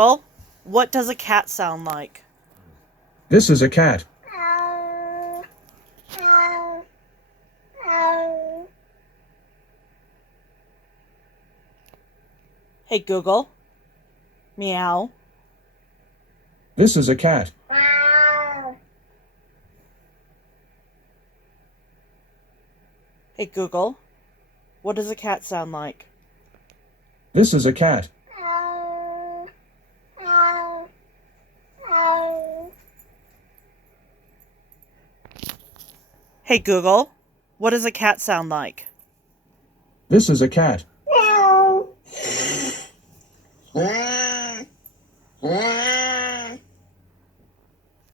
Well, what does a cat sound like? This is a cat. Hey Google, meow. This is a cat. Hey Google, what does a cat sound like? This is a cat. Hey Google, what does a cat sound like? This is a cat.